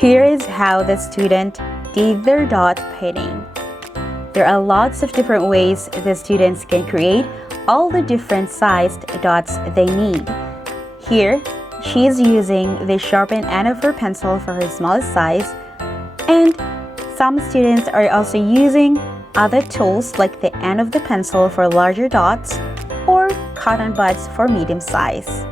Here is how the student did their dot painting. There are lots of different ways the students can create all the different sized dots they need. Here, she is using the sharpened end of her pencil for her smallest size, and some students are also using other tools like the end of the pencil for larger dots or cotton buds for medium size.